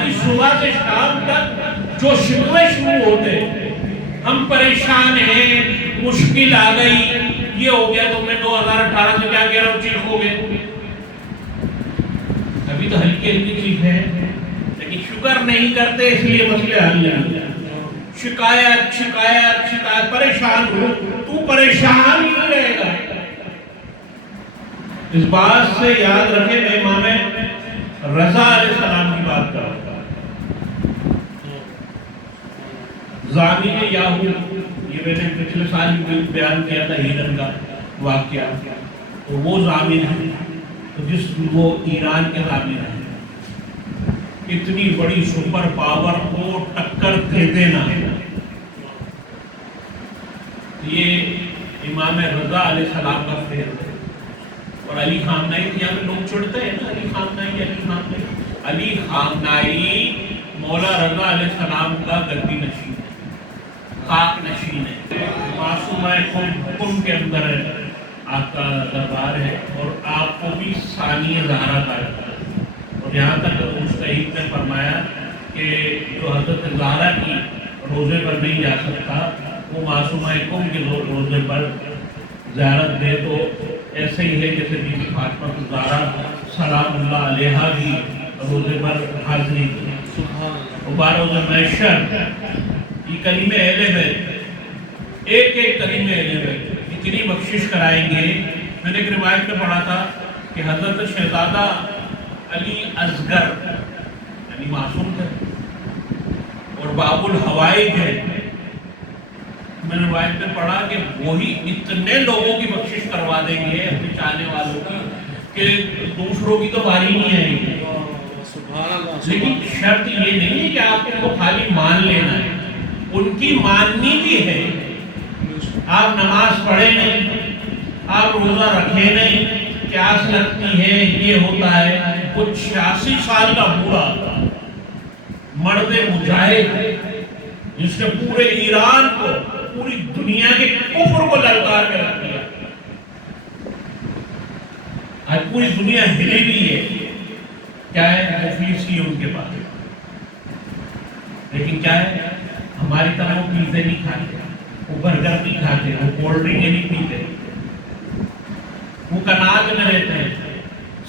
ہماری صبح سے شام تک جو شکوے شروع ہوتے، ہم پریشان ہیں، مشکل آ گئی، یہ ہو گیا، تو میں 2018 سے کیا کہہ رہا ہوں، چیخ ہو گئے. ابھی تو ہلکی ہلکی چیز ہے، لیکن شکر نہیں کرتے، اس لیے مسئلے حل نہیں. شکایت شکایت شکایت، پریشان ہو، تو پریشان کیوں رہے گا؟ اس بات سے یاد رکھے، میں امام رضا علیہ السلام کی بات کر رہا ہوں. زامن یاہو، یہ میں نے پچھلے سال بھی بیان کیا تھا، ہیرن کا واقعہ. تو وہ زامن ہے جس وہ ایران کے زامن ہے، اتنی بڑی سپر پاور کو ٹکر دیتے نا. یہ امام رضا علیہ السلام کا فعل ہے. اور علی خامنائی، یہاں پہ لوگ چڑھتے ہیں نا، علی خامنائی علی خامنائی. علی خامنائی مولا رضا علیہ السلام کا گدی نشین ہے، خاک نشین ہے. معصومہ کم کے اندر ہے، آپ کا دربار ہے، اور آپ کو بھی ثانی زہرا کا ہے. اور یہاں تک مجتہد نے فرمایا کہ جو حضرت زہرا کی روزے پر نہیں جا سکتا، وہ معصومہ کم کے روزے پر زیارت دے. تو ایسے ہی ہے جیسے بی بی فاطمہ الزہرا سلام اللہ علیہا بھی روزے پر حاضری دی. مبارک محشر، یہ کلمہ اہل بیت، ایک ایک کلمہ اہل بیت اتنی بخشش کرائیں گے. میں نے ایک روایت میں پڑھا تھا کہ حضرت شہزادہ علی اصغر یعنی معصوم تھے، اور باب الحوائج ہے. میں نے روایت میں پڑھا کہ وہی اتنے لوگوں کی بخشش کروا دیں گے اپنے چاہنے والوں کی کہ دوسروں کی تو باری نہیں آئے گی. لیکن شرط یہ نہیں ہے کہ آپ کو خالی مان لینا ہے، ان کی ماننی بھی ہے. آپ نماز پڑھے نہیں، آپ روزہ رکھے نہیں، پیاس لگتی ہے، یہ ہوتا ہے. وہ 86 سال کا بوڑھا مرد مجاہد جس نے پورے ایران کو، پوری دنیا کے کفر کو للکار کے رکھ دیا. آج پوری دنیا ہلی بھی ہے، کیا ہے؟ مفلس کی ان کے پاس. لیکن کیا ہے؟ ہماری طرح وہ پیزے نہیں کھاتے، وہ برگر نہیں کھاتے، وہ کولڈ ڈرنک نہیں پیتے، وہ کناج میں رہتے ہیں.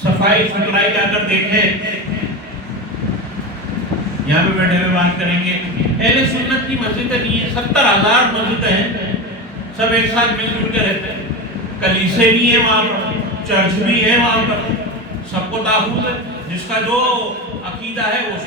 صفائی ستھرائی جا کر دیکھیں، یہاں پہ بیٹھے ہوئے بات کریں گے، اہل سنت کی مسجدیں نہیں ہیں، 70,000 مسجدیں ہیں، سب ایک ساتھ مل جل کے رہتے ہیں. کلیسے بھی ہیں وہاں پر، چرچ بھی ہے وہاں پر، سب کو تحفظ ہے. جس کا جو عقیدہ ہے وہ